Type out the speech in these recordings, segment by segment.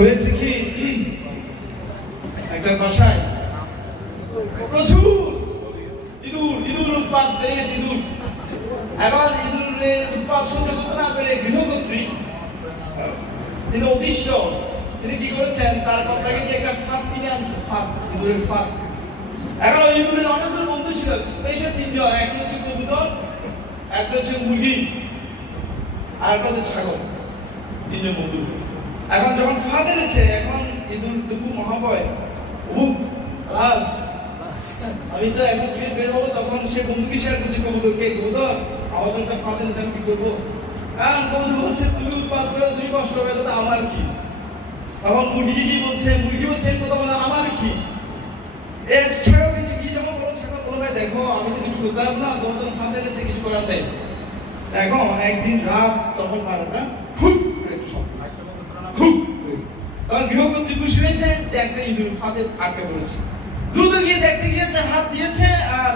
হয়েছে কি একটা বাসায় প্রচুর ইঁদুর উৎপাত বেড়ে গেছে। এখন ইঁদুরের উৎপাত সহ্য করতে না পেরে গৃহকর্ত্রী তিনি অতিষ্ঠ, তিনি কি করেছেন, তার কর্তাকে দিয়ে একটা ফাঁদ কিনে আনছে, ইঁদুরের ফাঁদ। এখন ওই ইঁদুরের অনেকগুলো বন্ধু ছিল, স্পেশাল তিনজন, একটা হচ্ছে কবুতর, একটা হচ্ছে মুরগি, আর একটা হচ্ছে ছাগল, তিনজন বন্ধু। এখন যখন ফাঁদ এনেছে, এখন ইঁদুর তো খুব মহাভয়, আমি তো এখন বের হবো, তখন সে বন্ধুকে শেয়ার করছে কবুতরকে, কবুতর আমার তো একটা ফাঁদ এনেছে, আমি কি করবো? কারণ কবুতর বলছে তুমি উৎপাদ করো, তুমি কষ্ট হবে, তো আমার কি? তখন মুরগি কি বলছে, মুরগিও সেম কথা বলে, আমার কি? ছাগলকে কি যখন বলো, ছাগল বলো ভাই দেখো আমি তো কিছু করতে পারবো না, তোমার তো ফাঁদ এনেছে, কিছু করার নেই। এখন একদিন রাত, তখন বারোটা, খুব একটু শব্দ, খুব তখন গৃহকর্ত্রী খুশি হয়েছে যে একটা ইঁদুর ফাঁদে আটকে পড়েছে। দ্রুত গিয়ে দেখতে গিয়েছে, হাত দিয়েছে আর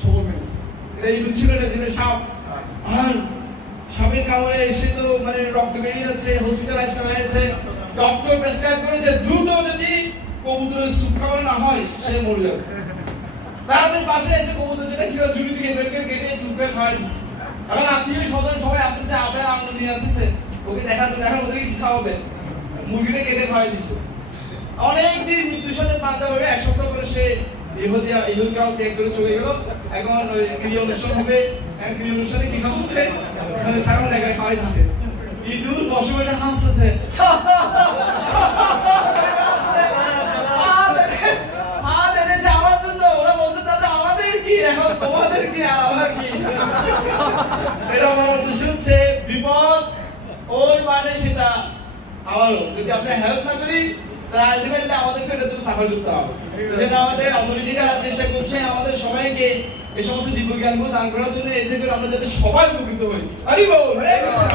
ছোবল মেরেছে। এটা ইঁদুর ছিল না, ছিল সাপ। আর সাপের কামড়ে এসে তো মানে রক্ত বেরিয়ে যাচ্ছে, হসপিটালাইজ করা হয়েছে, ডক্টর প্রেসক্রাইব করেছে দ্রুত যদি কবুতরের স্যুপ খাওয়ানো না হয় সে মরে যাবে। তাদের পাশে এসে কবুতর যেটা ছিল ঝুড়ি থেকে বের করে কেটে স্যুপে খাওয়া দিচ্ছে। এখন আত্মীয় স্বজন সবাই আসতেছে, আপনার আঙুল নিয়ে আসতেছে, ওকে দেখার ওদেরকে কি খাওয়াবে, মুরগিটা কেটে খাওয়াই দিছে। অনেকদিন মৃত্যুর সাথে পাঞ্জা হবে, এক সপ্তাহ পরে সে ইহুদিয়াও ত্যাগ করে চলে গেল। এখন ওই ক্রিয়া অনুষ্ঠান হবে, ক্রিয়া অনুষ্ঠানে কি খাওয়া হবে, ছাগল ডেকে খাওয়াই দিছে। ইঁদুর বসে বসে হাসতেছে, আমার জন্য। ওরা বলছে দাদা আমাদের কি, এখন তোমাদের কি আর আমার কি? এটা আমার উদ্দেশ্য হচ্ছে বিপদ ওই মানে সেটা আমারও, যদি আমরা হেল্প না করি তাহলে আলটিমেটলি আমাদেরকে এটা তো সাফার করতে হবে। যেটা আমাদের অথরিটিরা চেষ্টা করছে আমাদের সবাইকে এই সমস্ত দিব্য জ্ঞানগুলো দান করার জন্য, এতে করে আমরা যাতে সবাই উপকৃত হই। হরি বল, হরে কৃষ্ণ।